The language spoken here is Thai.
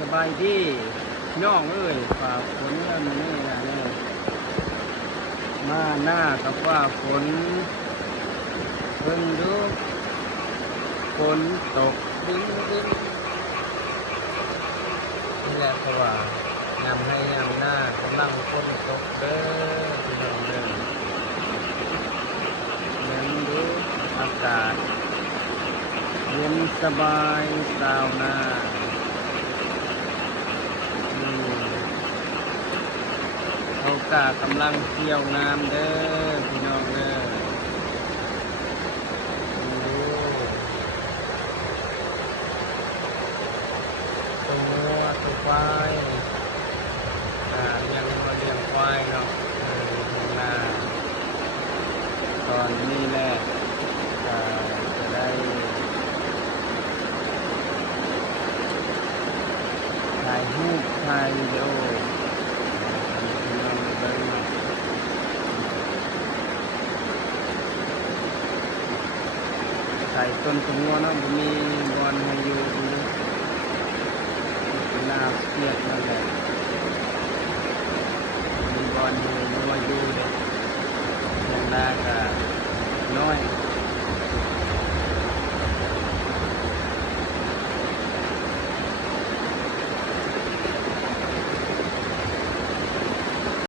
สบายดีพี่น้องเอ้ยฝ่าฝนแล้วมันนี่นะเนี่ยมาหน้ากับว่าฝนเพิ่งดูฝนตกดึงดึงนี่แหละเพราะว่ายำให้ยำหน้ากำลังฝนตกเด้อพี่น้องเด้อยังดูอากาศเย็นสบายสาวหน้าเขากากำลังเที่ยวน้ำเด้อพี่น้องเด้อดูตัวงัวตัวควายยังมาเลี้ยงควายเนาะข้างหน้าตอนนี้แหละจะได้ถ่ายรูปถ่ายวิดีโอใส่ต้นตะงัวเนาะมีบอลให้อยู่หน้าเปียกนั่นแหละมีบอลให้งัวอยู่เด็กหน้าก็น้อย